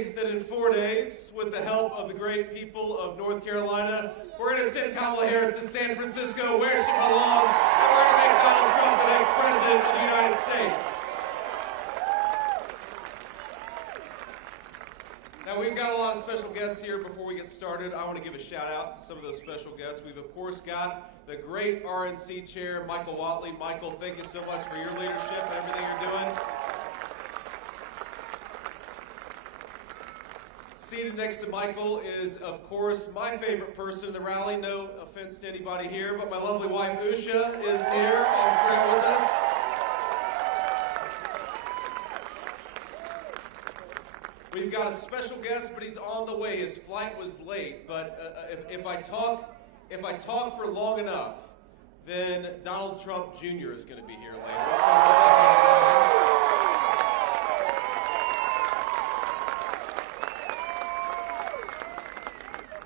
say that in 4 days, with the help of the great people of North Carolina, we're going to send Kamala Harris to San Francisco, where she belongs, and we're going to make Donald Trump the next president of the United States. Now, we've got a lot of special guests here. Before we get started, I want to give a shout out to some of those special guests. We've, of course, got the great RNC chair, Michael Watley. Michael, thank you so much for your leadership and everything you're doing. Seated next to Michael is, of course, my favorite person in the rally. No offense to anybody here, but my lovely wife, Usha, is here on the trail with us. We've got a special guest, but he's on the way. His flight was late, but if I talk for long enough, then Donald Trump Jr. is going to be here later.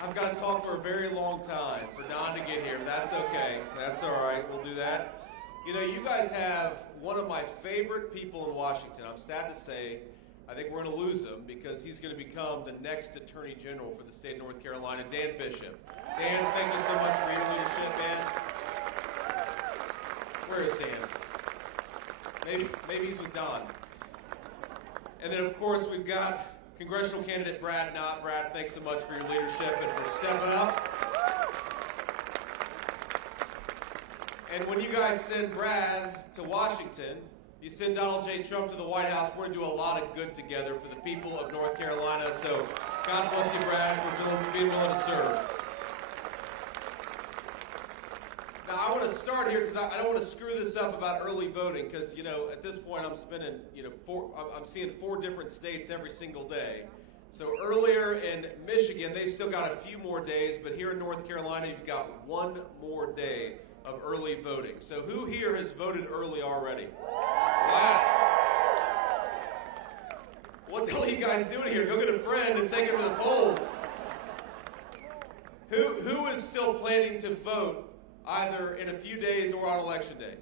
I've got to talk for a very long time for Don to get here. That's okay. That's all right. We'll do that. You know, you guys have one of my favorite people in Washington. I'm sad to say, I think we're going to lose him because he's going to become the next Attorney General for the state of North Carolina, Dan Bishop. Dan, thank you so much for your leadership, man. Where is Dan? Maybe he's with Don. And then, of course, we've got congressional candidate Brad Knott. Brad, thanks so much for your leadership and for stepping up. And when you guys send Brad to Washington, you send Donald J. Trump to the White House, we're going to do a lot of good together for the people of North Carolina. So God bless you, Brad, for being willing to serve. Now, I want to start here because I don't want to screw this up about early voting because, you know, at this point I'm spending, I'm seeing 4 different states every single day. So earlier in Michigan, they've still got a few more days, but here in North Carolina, you've got 1 more day of early voting. So who here has voted early already? Wow. What the hell are you guys doing here? Go get a friend and take him to the polls. Who is still planning to vote either in a few days or on election day?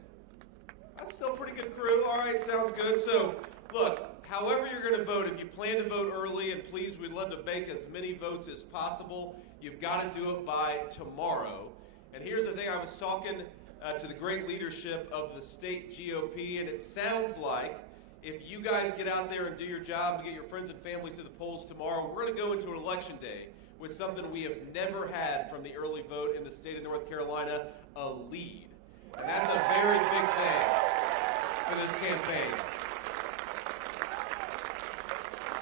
That's still a pretty good crew. All right, sounds good. So, look, however you're going to vote, if you plan to vote early, and please, we'd love to make as many votes as possible, you've got to do it by tomorrow. And here's the thing, I was talking to the great leadership of the state GOP, and it sounds like if you guys get out there and do your job and get your friends and family to the polls tomorrow, we're going to go into an election day with something we have never had from the early vote in the state of North Carolina, a lead. And that's a very big thing for this campaign.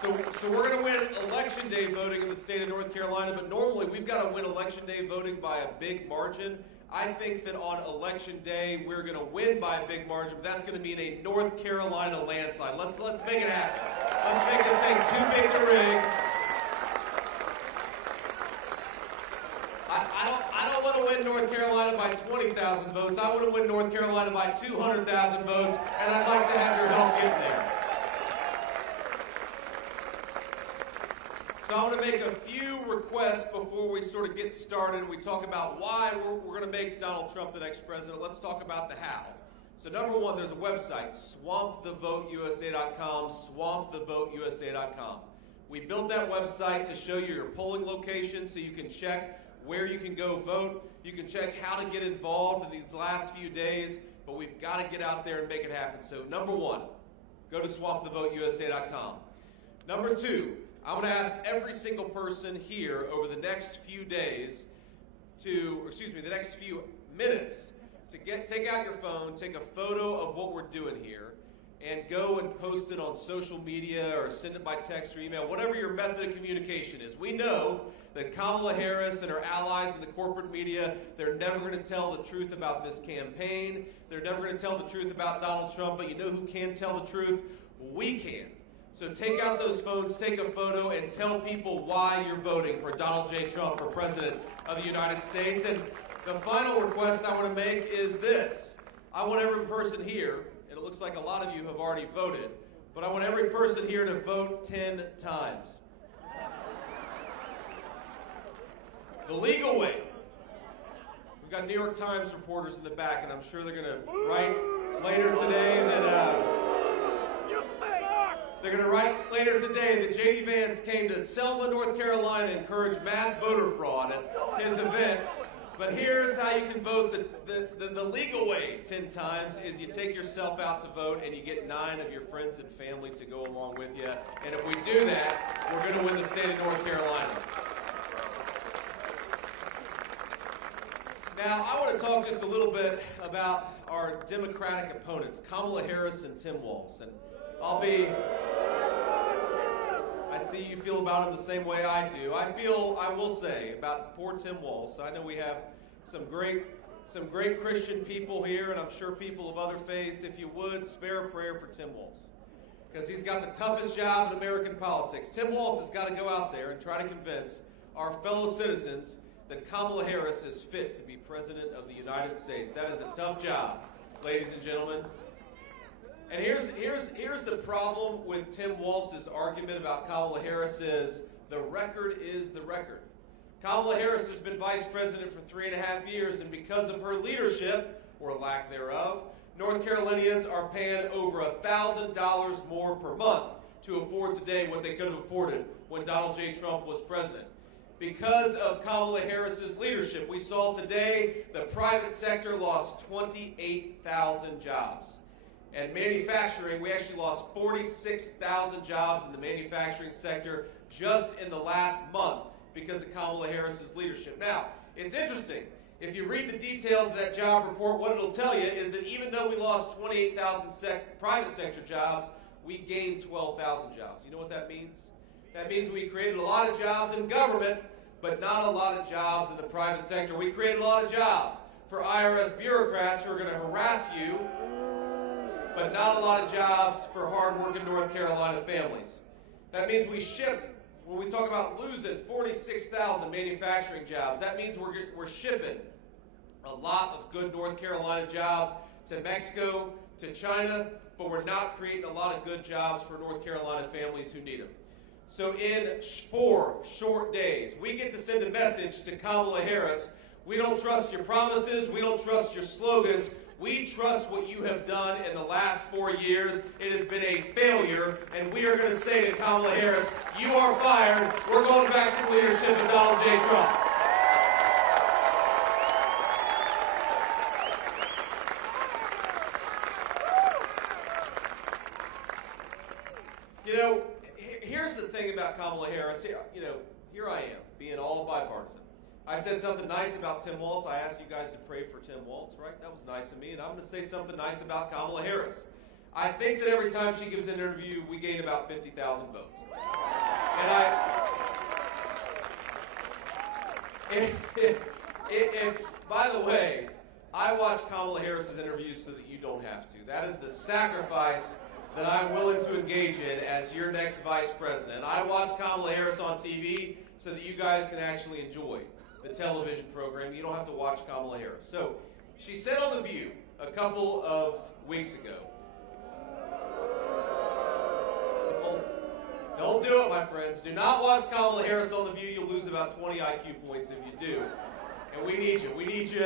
So we're going to win election day voting in the state of North Carolina, but normally we've got to win election day voting by a big margin. I think that on election day we're going to win by a big margin, but that's going to mean a North Carolina landslide. Let's make it happen. Let's make this thing too big to rig. I don't want to win North Carolina by 20,000 votes. I want to win North Carolina by 200,000 votes, and I'd like to have your help get there. So I want to make a few requests before we sort of get started. We talk about why we're going to make Donald Trump the next president. Let's talk about the how. So number one, there's a website, swampthevoteusa.com, swampthevoteusa.com. We built that website to show you your polling location so you can check where you can go vote. You can check how to get involved in these last few days, but we've got to get out there and make it happen. So number one, go to swampthevoteusa.com. Number two, I want to ask every single person here over the next few days the next few minutes to take out your phone, take a photo of what we're doing here, and go and post it on social media or send it by text or email, whatever your method of communication is. We know that Kamala Harris and her allies in the corporate media, they're never going to tell the truth about this campaign. They're never going to tell the truth about Donald Trump, but you know who can tell the truth? We can. So take out those phones, take a photo, and tell people why you're voting for Donald J. Trump for President of the United States. And the final request I want to make is this. I want every person here, and it looks like a lot of you have already voted, but I want every person here to vote 10 times. The legal way. We've got New York Times reporters in the back, and I'm sure they're going to write later today that They're going to write later today that J.D. Vance came to Selma, North Carolina, and encouraged mass voter fraud at his event. But here's how you can vote the legal way 10 times is you take yourself out to vote and you get 9 of your friends and family to go along with you. And if we do that, we're going to win the state of North Carolina. Now, I want to talk just a little bit about our Democratic opponents, Kamala Harris and Tim Walz. And I see you feel about him the same way I do. I will say about poor Tim Walz. I know we have some great Christian people here, and I'm sure people of other faiths. If you would, spare a prayer for Tim Walz, because he's got the toughest job in American politics. Tim Walz has got to go out there and try to convince our fellow citizens that Kamala Harris is fit to be President of the United States. That is a tough job, ladies and gentlemen. And here's the problem with Tim Walz's argument about Kamala Harris is the record is the record. Kamala Harris has been vice president for 3.5 years, and because of her leadership, or lack thereof, North Carolinians are paying over $1,000 more per month to afford today what they could have afforded when Donald J. Trump was president. Because of Kamala Harris's leadership, we saw today the private sector lost 28,000 jobs. And manufacturing, we actually lost 46,000 jobs in the manufacturing sector just in the last month because of Kamala Harris's leadership. Now, it's interesting. If you read the details of that job report, what it'll tell you is that even though we lost 28,000 private sector jobs, we gained 12,000 jobs. You know what that means? That means we created a lot of jobs in government, but not a lot of jobs in the private sector. We created a lot of jobs for IRS bureaucrats who are going to harass you, but not a lot of jobs for hard-working North Carolina families. That means we shipped, when we talk about losing 46,000 manufacturing jobs, that means we're shipping a lot of good North Carolina jobs to Mexico, to China, but we're not creating a lot of good jobs for North Carolina families who need them. So in 4 short days, we get to send a message to Kamala Harris. We don't trust your promises. We don't trust your slogans. We trust what you have done in the last 4 years. It has been a failure, and we are going to say to Kamala Harris, you are fired. We're going back to the leadership of Donald J. Trump. You know, here's the thing about Kamala Harris. Here I am, being all bipartisan. I said something nice about Tim Walz. I asked you guys to pray for Tim Walz, right? That was nice of me. And I'm going to say something nice about Kamala Harris. I think that every time she gives an interview, we gain about 50,000 votes. And by the way, I watch Kamala Harris's interviews so that you don't have to. That is the sacrifice that I'm willing to engage in as your next vice president. I watch Kamala Harris on TV so that you guys can actually enjoy the television program. You don't have to watch Kamala Harris. So she said on The View a couple of weeks ago, don't do it, my friends. Do not watch Kamala Harris on The View. You'll lose about 20 IQ points if you do. And we need you. We need you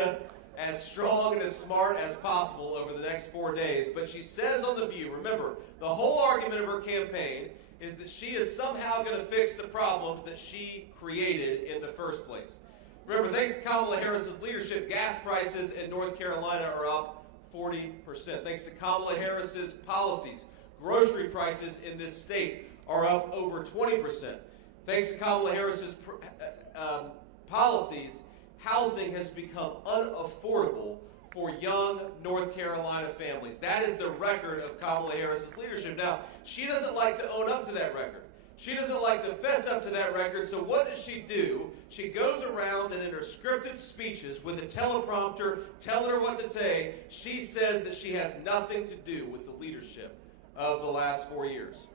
as strong and as smart as possible over the next 4 days. But she says on The View, remember, the whole argument of her campaign is that she is somehow going to fix the problems that she created in the first place. Remember, thanks to Kamala Harris's leadership, gas prices in North Carolina are up 40%. Thanks to Kamala Harris's policies, grocery prices in this state are up over 20%. Thanks to Kamala Harris's policies, housing has become unaffordable for young North Carolina families. That is the record of Kamala Harris's leadership. Now, she doesn't like to own up to that record. She doesn't like to fess up to that record, so what does she do? She goes around and in her scripted speeches with a teleprompter telling her what to say, she says that she has nothing to do with the leadership of the last 4 years.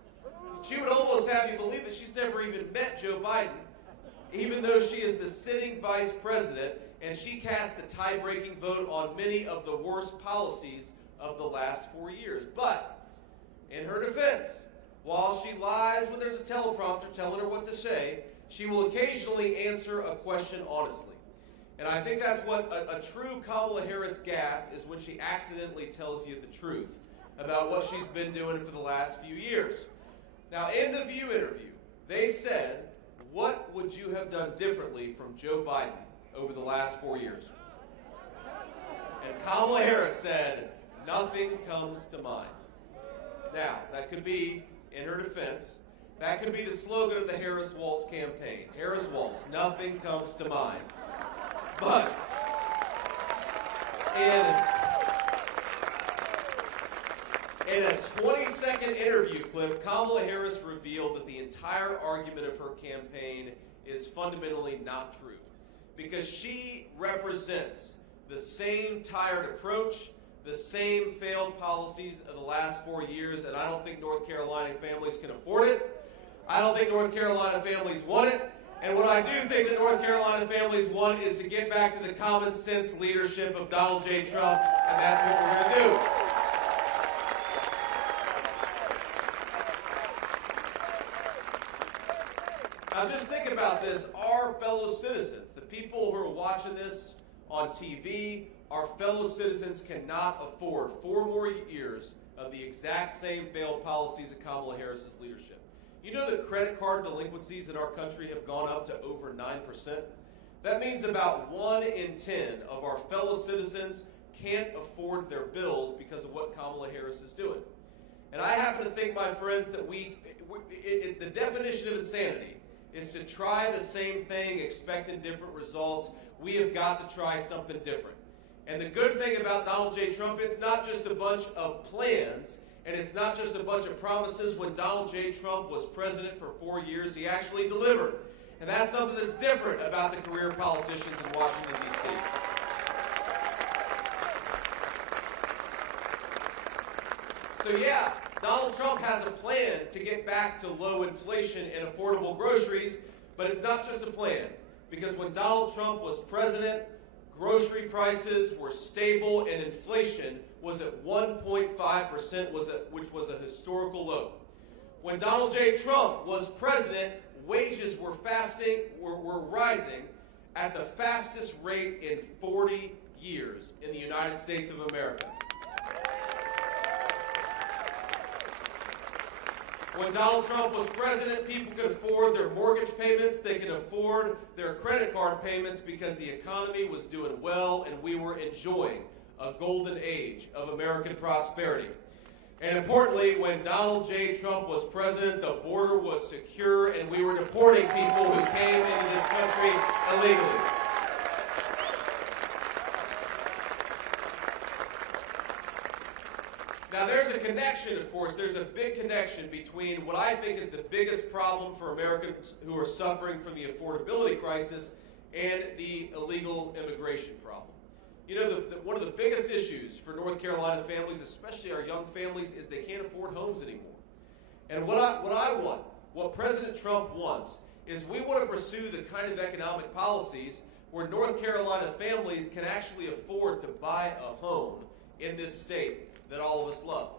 She would almost have you believe that she's never even met Joe Biden, even though she is the sitting vice president, and she cast the tie-breaking vote on many of the worst policies of the last 4 years. But, in her defense, while she lies when there's a teleprompter telling her what to say, she will occasionally answer a question honestly. And I think that's what a true Kamala Harris gaffe is, when she accidentally tells you the truth about what she's been doing for the last few years. Now, in the View interview, they said, what would you have done differently from Joe Biden over the last 4 years? And Kamala Harris said, nothing comes to mind. Now, that could be, in her defense, that could be the slogan of the Harris Waltz campaign. Harris Waltz, nothing comes to mind. But in a 20-second interview clip, Kamala Harris revealed that the entire argument of her campaign is fundamentally not true, because she represents the same tired approach, the same failed policies of the last 4 years, and I don't think North Carolina families can afford it. I don't think North Carolina families want it. And what I do think that North Carolina families want is to get back to the common sense leadership of Donald J. Trump, and that's what we're going to do. Now just think about this. Our fellow citizens, the people who are watching this on TV, our fellow citizens cannot afford 4 more years of the exact same failed policies of Kamala Harris's leadership. You know that credit card delinquencies in our country have gone up to over 9%? That means about 1 in 10 of our fellow citizens can't afford their bills because of what Kamala Harris is doing. And I happen to think, my friends, that the definition of insanity is to try the same thing expecting different results. We have got to try something different. And the good thing about Donald J. Trump, it's not just a bunch of plans, and it's not just a bunch of promises. When Donald J. Trump was president for 4 years, he actually delivered. And that's something that's different about the career politicians in Washington, D.C. So yeah, Donald Trump has a plan to get back to low inflation and affordable groceries, but it's not just a plan. Because when Donald Trump was president, grocery prices were stable and inflation was at 1.5%, which was a historical low. When Donald J. Trump was president, wages were rising at the fastest rate in 40 years in the United States of America. When Donald Trump was president, people could afford their mortgage payments, they could afford their credit card payments because the economy was doing well and we were enjoying a golden age of American prosperity. And importantly, when Donald J. Trump was president, the border was secure and we were deporting people who came into this country illegally. Now there's a connection, of course, there's a big connection between what I think is the biggest problem for Americans who are suffering from the affordability crisis and the illegal immigration problem. You know, one of the biggest issues for North Carolina families, especially our young families, is they can't afford homes anymore. And what I want, what President Trump wants, is we want to pursue the kind of economic policies where North Carolina families can actually afford to buy a home in this state that all of us love.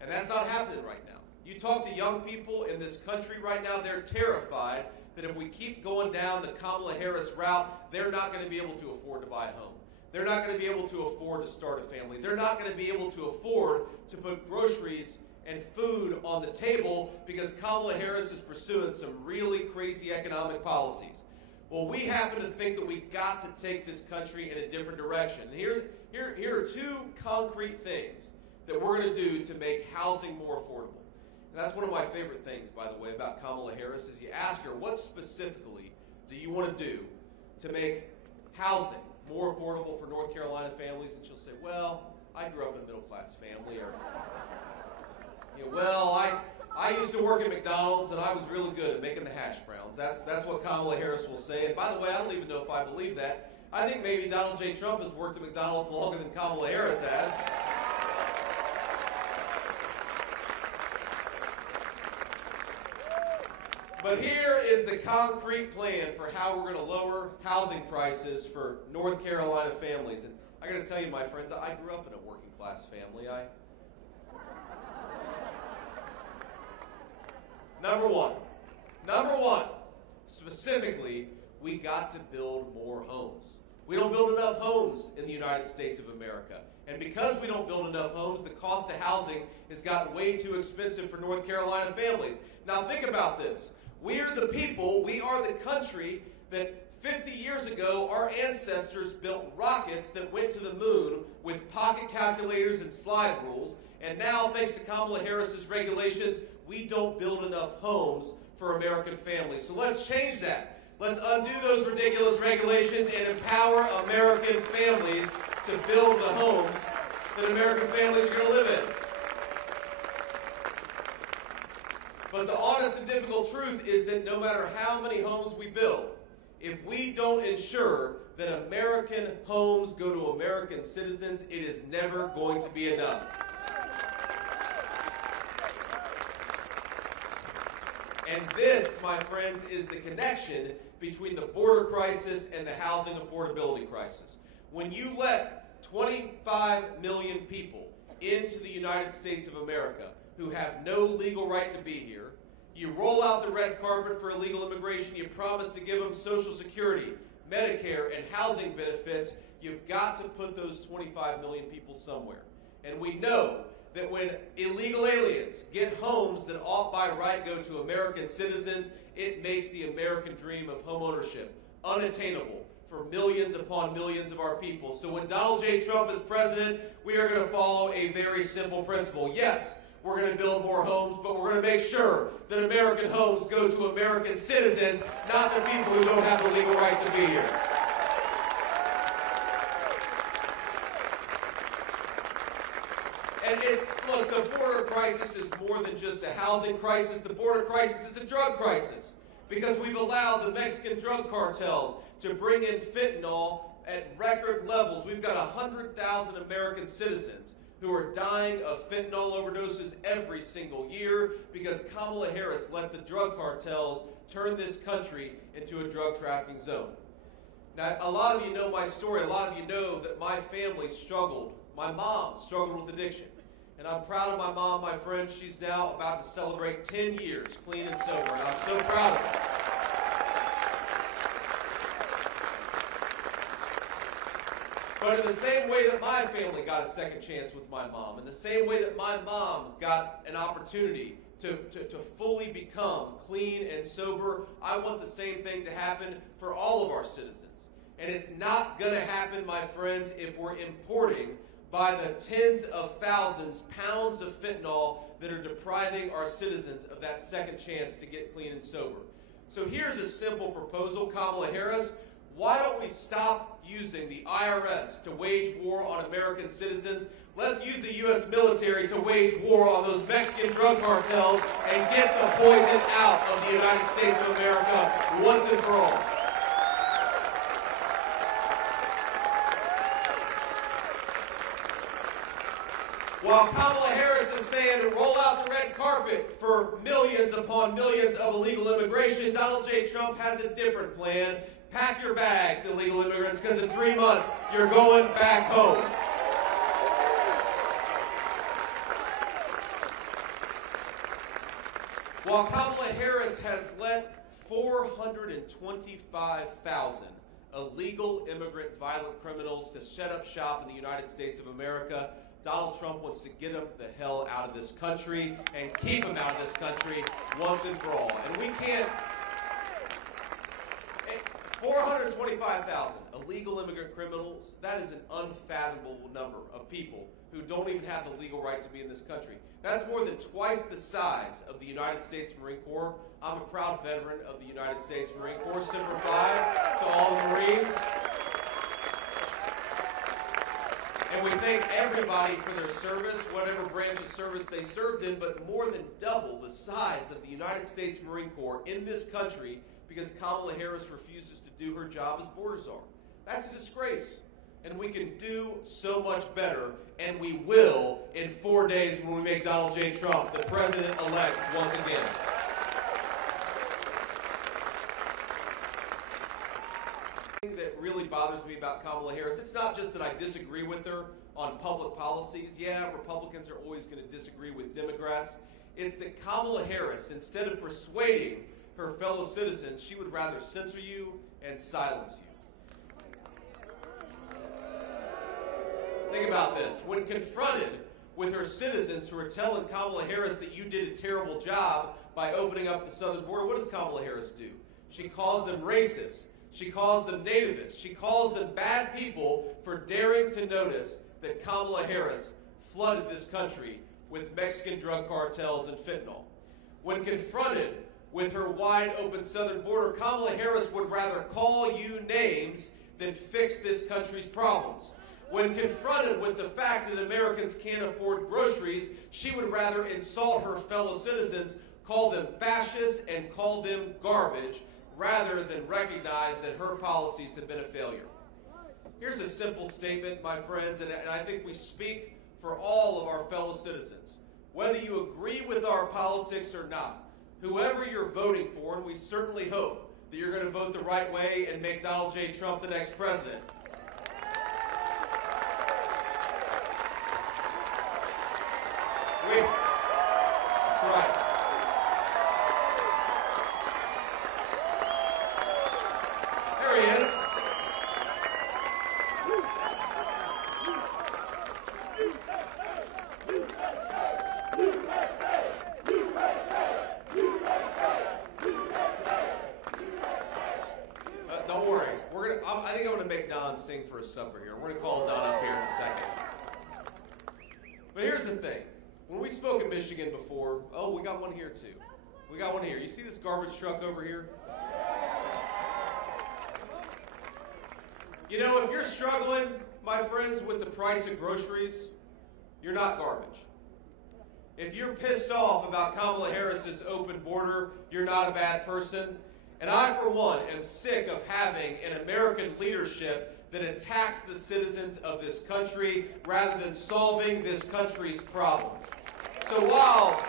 And that's not happening right now. You talk to young people in this country right now, they're terrified that if we keep going down the Kamala Harris route, they're not going to be able to afford to buy a home. They're not going to be able to afford to start a family. They're not going to be able to afford to put groceries and food on the table because Kamala Harris is pursuing some really crazy economic policies. Well, we happen to think that we've got to take this country in a different direction. And here are 2 concrete things that we're going to do to make housing more affordable. And that's one of my favorite things, by the way, about Kamala Harris, is you ask her, what specifically do you want to do to make housing more affordable for North Carolina families? And she'll say, well, I grew up in a middle-class family. Or, well, I used to work at McDonald's, and I was really good at making the hash browns. That's what Kamala Harris will say. And by the way, I don't even know if I believe that. I think maybe Donald J. Trump has worked at McDonald's longer than Kamala Harris has. But here is the concrete plan for how we're going to lower housing prices for North Carolina families. And I got to tell you, my friends, I grew up in a working class family. Number one, specifically, we got to build more homes. We don't build enough homes in the United States of America. And because we don't build enough homes, the cost of housing has gotten way too expensive for North Carolina families. Now think about this. We are the people, we are the country that 50 years ago our ancestors built rockets that went to the moon with pocket calculators and slide rules. And now, thanks to Kamala Harris's regulations, we don't build enough homes for American families. So let's change that. Let's undo those ridiculous regulations and empower American families to build the homes that American families are going to live in. But the honest and difficult truth is that no matter how many homes we build, if we don't ensure that American homes go to American citizens, it is never going to be enough. And this, my friends, is the connection between the border crisis and the housing affordability crisis. When you let 25 million people into the United States of America who have no legal right to be here, you roll out the red carpet for illegal immigration, you promise to give them Social Security, Medicare, and housing benefits, you've got to put those 25 million people somewhere. And we know that when illegal aliens get homes that ought by right go to American citizens, it makes the American dream of homeownership unattainable for millions upon millions of our people. So when Donald J. Trump is president, we are going to follow a very simple principle. Yes, we're going to build more homes, but we're going to make sure that American homes go to American citizens, not to people who don't have the legal right to be here. And look, the border crisis is more than just a housing crisis. The border crisis is a drug crisis because we've allowed the Mexican drug cartels to bring in fentanyl at record levels. We've got 100,000 American citizens who are dying of fentanyl overdoses every single year because Kamala Harris let the drug cartels turn this country into a drug trafficking zone. Now, a lot of you know my story. A lot of you know that my family struggled. My mom struggled with addiction. And I'm proud of my mom, my friend. She's now about to celebrate 10 years clean and sober, and I'm so proud of her. But in the same way that my family got a second chance with my mom, in the same way that my mom got an opportunity to fully become clean and sober, I want the same thing to happen for all of our citizens. And it's not going to happen, my friends, if we're importing by the tens of thousands pounds of fentanyl that are depriving our citizens of that second chance to get clean and sober. So here's a simple proposal, Kamala Harris. Why don't we stop using the IRS to wage war on American citizens? Let's use the U.S. military to wage war on those Mexican drug cartels and get the poison out of the United States of America once and for all. While Kamala Harris is saying to roll out the red carpet for millions upon millions of illegal immigration, Donald J. Trump has a different plan. Pack your bags, illegal immigrants, because in 3 months, you're going back home. While Kamala Harris has let 425,000 illegal immigrant violent criminals to set up shop in the United States of America, Donald Trump wants to get them the hell out of this country and keep them out of this country once and for all. And we can't... 425,000 illegal immigrant criminals, that is an unfathomable number of people who don't even have the legal right to be in this country. That's more than twice the size of the United States Marine Corps. I'm a proud veteran of the United States Marine Corps. Semper Fi to all the Marines. And we thank everybody for their service, whatever branch of service they served in, but more than double the size of the United States Marine Corps in this country because Kamala Harris refuses to do her job as border czar. That's a disgrace. And we can do so much better, and we will in 4 days when we make Donald J. Trump the president-elect once again. The thing that really bothers me about Kamala Harris, it's not just that I disagree with her on public policies. Yeah, Republicans are always going to disagree with Democrats. It's that Kamala Harris, instead of persuading her fellow citizens, she would rather censor you and silence you. Think about this. When confronted with her citizens who are telling Kamala Harris that you did a terrible job by opening up the southern border, what does Kamala Harris do? She calls them racist. She calls them nativists. She calls them bad people for daring to notice that Kamala Harris flooded this country with Mexican drug cartels and fentanyl. When confronted with her wide open southern border, Kamala Harris would rather call you names than fix this country's problems. When confronted with the fact that Americans can't afford groceries, she would rather insult her fellow citizens, call them fascists, and call them garbage, rather than recognize that her policies have been a failure. Here's a simple statement, my friends, and I think we speak for all of our fellow citizens. Whether you agree with our politics or not, whoever you're voting for, and we certainly hope that you're going to vote the right way and make Donald J. Trump the next president. That's right. There he is. Don't worry. I think I'm going to make Don sing for his supper here. We're going to call Don up here in a second. But here's the thing. When we spoke in Michigan before, oh, we got one here too. We got one here. You see this garbage truck over here? You know, if you're struggling, my friends, with the price of groceries, you're not garbage. If you're pissed off about Kamala Harris's open border, you're not a bad person. And I, for one, am sick of having an American leadership that attacks the citizens of this country rather than solving this country's problems. So while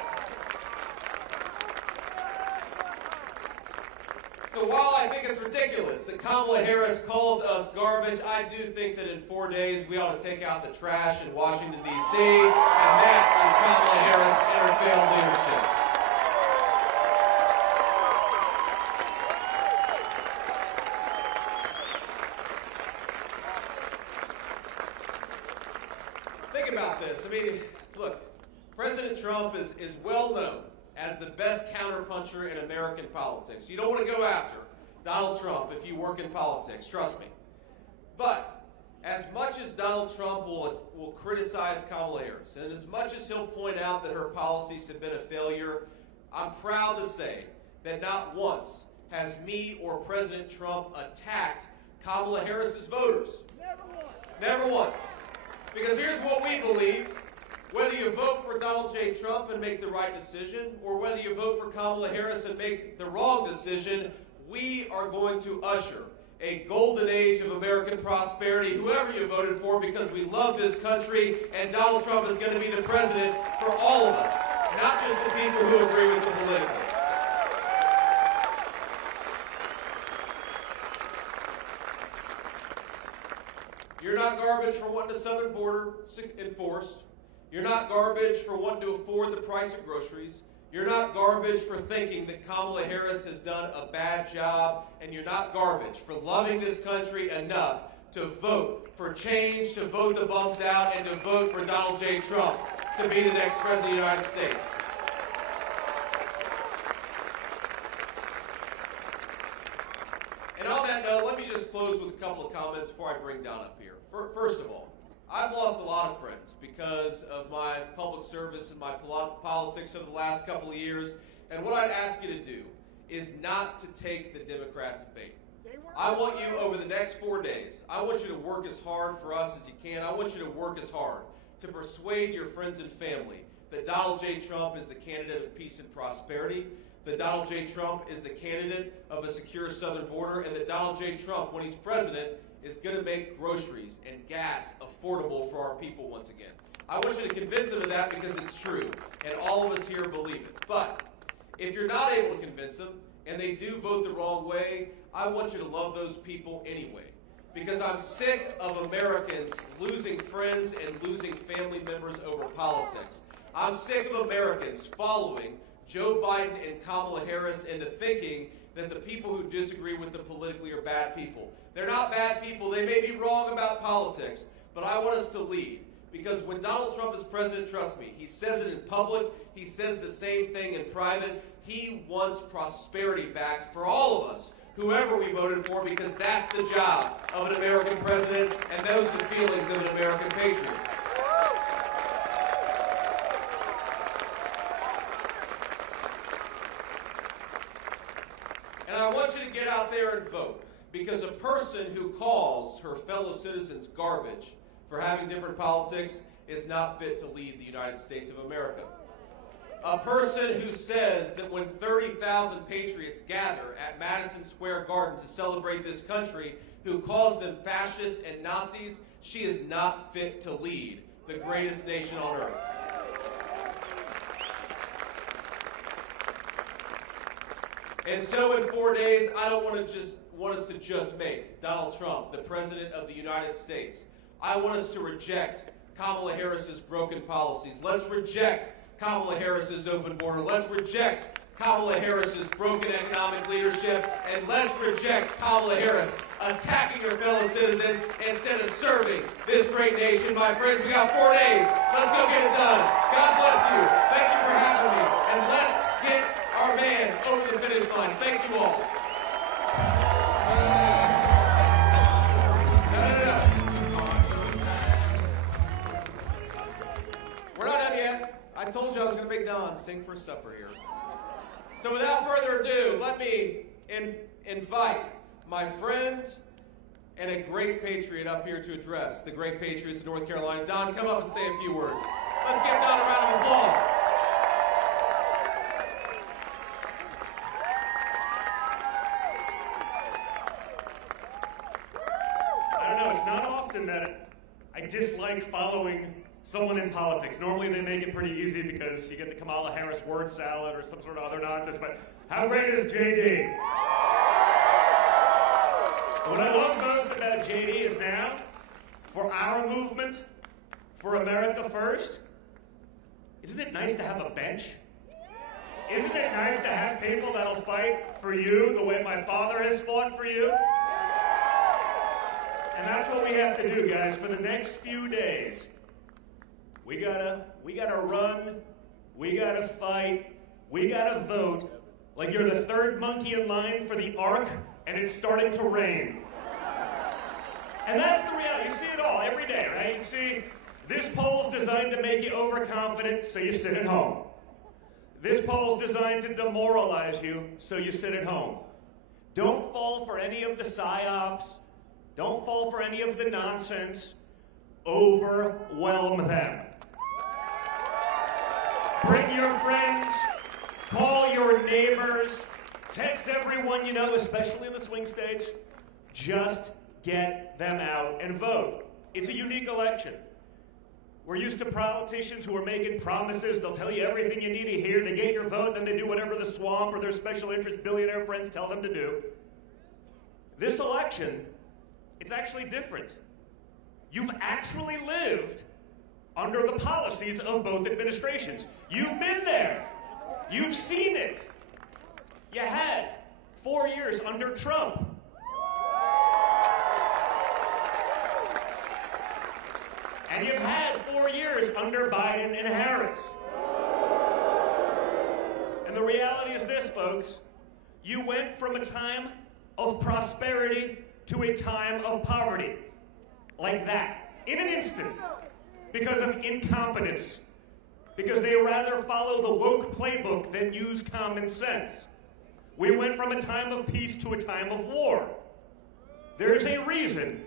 I think it's ridiculous that Kamala Harris calls us garbage, I do think that in 4 days we ought to take out the trash in Washington, D.C., and that is Kamala Harris and her failed leadership. Think about this. I mean, look, President Trump is well known as the best counterpuncher in American politics. You don't want to go after Donald Trump if you work in politics, trust me. But as much as Donald Trump will criticize Kamala Harris, and as much as he'll point out that her policies have been a failure, I'm proud to say that not once has me or President Trump attacked Kamala Harris's voters. Never once. Never once. Because here's what we believe. Whether you vote for Donald J. Trump and make the right decision, or whether you vote for Kamala Harris and make the wrong decision, we are going to usher a golden age of American prosperity, whoever you voted for, because we love this country, and Donald Trump is going to be the president for all of us, not just the people who agree with him politically. You're not garbage for wanting the southern border enforced. You're not garbage for wanting to afford the price of groceries. You're not garbage for thinking that Kamala Harris has done a bad job. And you're not garbage for loving this country enough to vote for change, to vote the bumps out, and to vote for Donald J. Trump to be the next president of the United States. And on that note, let me just close with a couple of comments before I bring Don up here. First of all, I've lost a lot of friends because of my public service and my politics over the last couple of years. And what I'd ask you to do is not to take the Democrats' bait. I want you, over the next 4 days, I want you to work as hard for us as you can. I want you to work as hard to persuade your friends and family that Donald J. Trump is the candidate of peace and prosperity, that Donald J. Trump is the candidate of a secure southern border, and that Donald J. Trump, when he's president, is going to make groceries and gas affordable for our people once again. I want you to convince them of that because it's true, and all of us here believe it. But if you're not able to convince them, and they do vote the wrong way, I want you to love those people anyway. Because I'm sick of Americans losing friends and losing family members over politics. I'm sick of Americans following Joe Biden and Kamala Harris into thinking that the people who disagree with them politically are bad people. They're not bad people. They may be wrong about politics, but I want us to lead Because when Donald Trump is president, trust me, he says it in public, he says the same thing in private. He wants prosperity back for all of us, whoever we voted for, because that's the job of an American president, and those are the feelings of an American patriot. And I want you to get out there and vote, because a person who calls her fellow citizens garbage for having different politics is not fit to lead the United States of America. A person who says that when 30,000 patriots gather at Madison Square Garden to celebrate this country, who calls them fascists and Nazis, she is not fit to lead the greatest nation on earth. And so in 4 days, I don't want us to just make Donald Trump the President of the United States. I want us to reject Kamala Harris's broken policies. Let's reject Kamala Harris's open border. Let's reject Kamala Harris's broken economic leadership. And let's reject Kamala Harris attacking her fellow citizens instead of serving this great nation. My friends, we got 4 days. Let's go get it done. God bless you. Thank you for having me. And let's get our man over the finish line. Thank you all. We're not done yet. I told you I was going to make Don sing for supper here. So without further ado, let me invite my friend and a great patriot up here to address the great patriots of North Carolina. Don, come up and say a few words. Let's give Don a round of applause. I don't know, it's not often that I dislike following someone in politics. Normally they make it pretty easy because you get the Kamala Harris word salad or some sort of other nonsense, but how great is JD? What I love most about JD is now, for our movement, for America First, isn't it nice to have a bench? Isn't it nice to have people that'll fight for you the way my father has fought for you? And that's what we have to do, guys, for the next few days. We gotta run, we gotta fight, we gotta vote like you're the third monkey in line for the Ark and it's starting to rain. And that's the reality. You see it all every day, right? You see, this poll's designed to make you overconfident, so you sit at home. This poll's designed to demoralize you, so you sit at home. Don't fall for any of the psyops. Don't fall for any of the nonsense. Overwhelm them. Bring your friends, call your neighbors, text everyone you know, especially in the swing states. Just get them out and vote. It's a unique election. We're used to politicians who are making promises. They'll tell you everything you need to hear. They get your vote, then they do whatever the swamp or their special interest billionaire friends tell them to do. This election, it's actually different. You've actually lived under the policies of both administrations. You've been there. You've seen it. You had 4 years under Trump. And you've had 4 years under Biden and Harris. And the reality is this, folks. You went from a time of prosperity to a time of poverty. Like that. In an instant. Because of incompetence. Because they rather follow the woke playbook than use common sense. We went from a time of peace to a time of war. There's a reason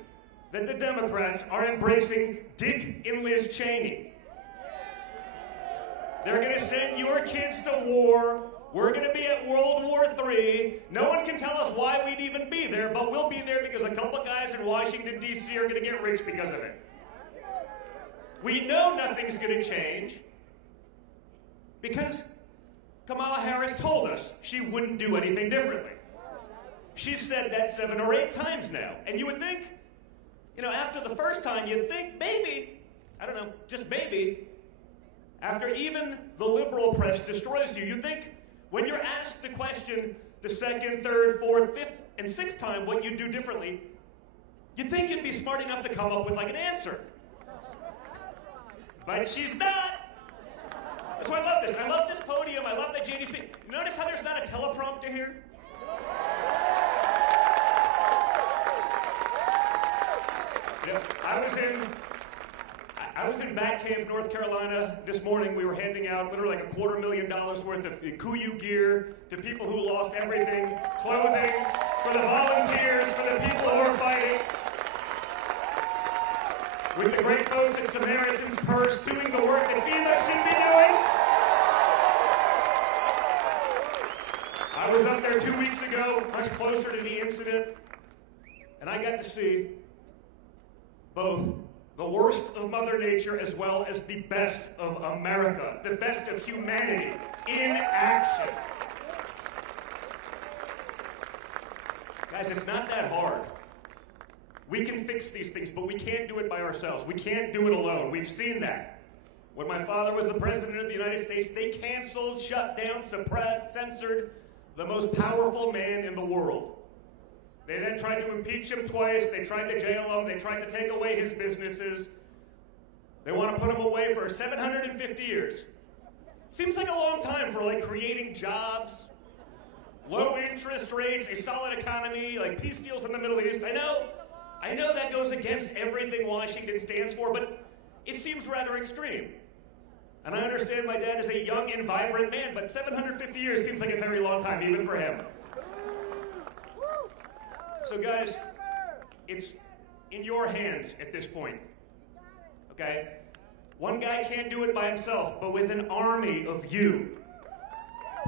that the Democrats are embracing Dick and Liz Cheney. They're going to send your kids to war. We're going to be at World War III. No one can tell us why we'd even be there, but we'll be there because a couple guys in Washington, D.C. are going to get rich because of it. We know nothing's going to change because Kamala Harris told us she wouldn't do anything differently. She's said that 7 or 8 times now. And you would think, you know, after the first time, you'd think maybe, I don't know, just maybe, after even the liberal press destroys you, you'd think when you're asked the question the second, third, fourth, fifth, and sixth time what you'd do differently, you'd think you'd be smart enough to come up with like an answer. but she's not. That's why I love this. I love this podium. I love that JD speaks. Notice how there's not a teleprompter here? Yeah, I was in Batcave, North Carolina this morning. We were handing out literally like $250,000 worth of Kuyu gear to people who lost everything, clothing, for the volunteers, for the people who are fighting. With the great folks at Samaritan's Purse doing the work that FEMA should be doing. I was up there 2 weeks ago, much closer to the incident, and I got to see both the worst of Mother Nature as well as the best of America, the best of humanity in action. Guys, it's not that hard. We can fix these things, but we can't do it by ourselves. We can't do it alone. We've seen that. When my father was the president of the United States, they canceled, shut down, suppressed, censored the most powerful man in the world. They then tried to impeach him twice. They tried to jail him. They tried to take away his businesses. They want to put him away for 750 years. Seems like a long time for like creating jobs, low interest rates, a solid economy, like peace deals in the Middle East. I know that goes against everything Washington stands for, but it seems rather extreme. And I understand my dad is a young and vibrant man, but 750 years seems like a very long time, even for him. So guys, it's in your hands at this point, okay? One guy can't do it by himself, but with an army of you,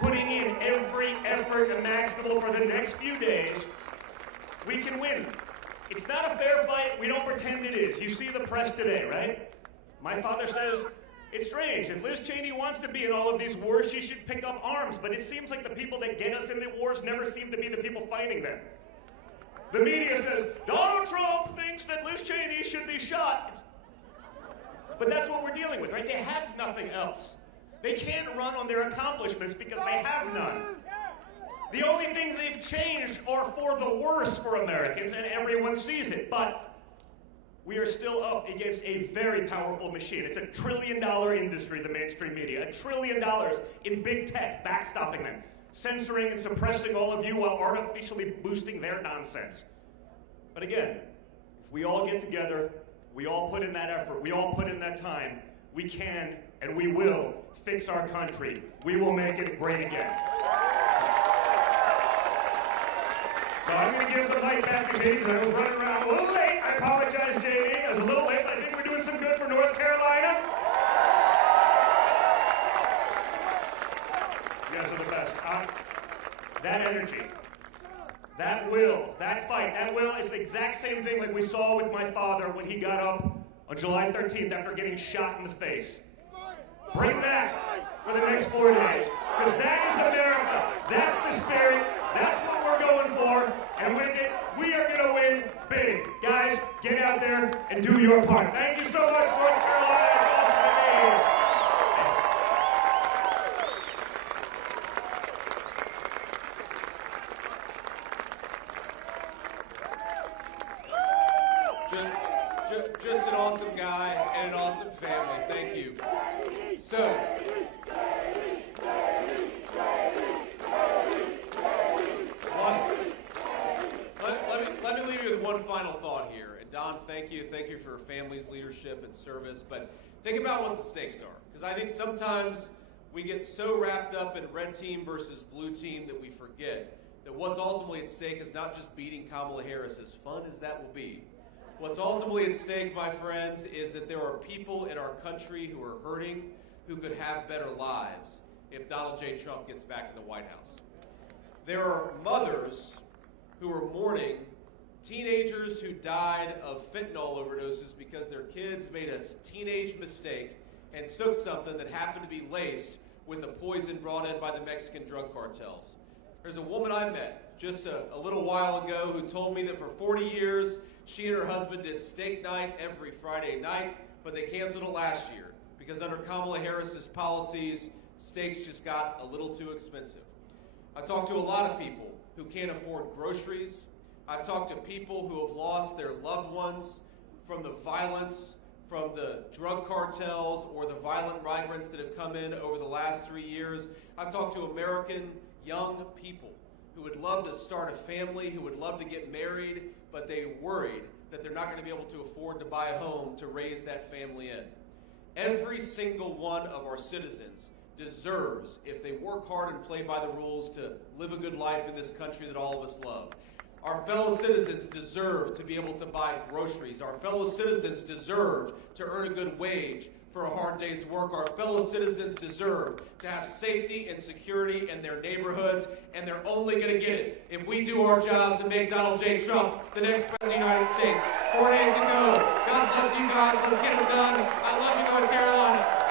putting in every effort imaginable for the next few days, we can win. It's not a fair fight. We don't pretend it is. You see the press today, right? My father says, it's strange. If Liz Cheney wants to be in all of these wars, she should pick up arms. But it seems like the people that get us in the wars never seem to be the people fighting them. The media says, Donald Trump thinks that Liz Cheney should be shot. But that's what we're dealing with, right? They have nothing else. They can't run on their accomplishments because they have none. The only things they've changed are for the worse for Americans, and everyone sees it. But we are still up against a very powerful machine. It's $1 trillion industry, the mainstream media. $1 trillion in big tech, backstopping them, censoring and suppressing all of you while artificially boosting their nonsense. But again, if we all get together, we all put in that effort, we all put in that time, we can and we will fix our country. We will make it great again. So I'm going to give the mic back to JD. I was running around a little late. I apologize, JD. I was a little late, but I think we're doing some good for North Carolina. You guys are the best. That energy, that will, that fight, that will is the exact same thing like we saw with my father when he got up on July 13th after getting shot in the face. Bring that for the next 4 days, because that is America. That's the spirit. That's what we're going for, and with it, we are going to win big. Guys, get out there and do your part. Thank you so much, North Carolina. It's awesome to be here. Just an awesome guy and an awesome family. Thank you. So, let me leave you with one final thought here. And Don, thank you. Thank you for your family's leadership and service. But think about what the stakes are. Because I think sometimes we get so wrapped up in red team versus blue team that we forget that what's ultimately at stake is not just beating Kamala Harris, as fun as that will be. What's ultimately at stake, my friends, is that there are people in our country who are hurting, who could have better lives if Donald J. Trump gets back in the White House. There are mothers who are mourning teenagers who died of fentanyl overdoses because their kids made a teenage mistake and took something that happened to be laced with a poison brought in by the Mexican drug cartels. There's a woman I met just a little while ago who told me that for 40 years, she and her husband did steak night every Friday night, but they canceled it last year because under Kamala Harris's policies, steaks just got a little too expensive. I've talked to a lot of people who can't afford groceries. I've talked to people who have lost their loved ones from the violence from the drug cartels or the violent migrants that have come in over the last 3 years. I've talked to American young people who would love to start a family, who would love to get married, but they're worried that they're not going to be able to afford to buy a home to raise that family in. Every single one of our citizens deserves, if they work hard and play by the rules, to live a good life in this country that all of us love. Our fellow citizens deserve to be able to buy groceries. Our fellow citizens deserve to earn a good wage for a hard day's work. Our fellow citizens deserve to have safety and security in their neighborhoods, and they're only going to get it if we do our jobs and make Donald J. Trump the next president of the United States. 4 days to go. God bless you guys. Let's get it done. I love you, North Carolina.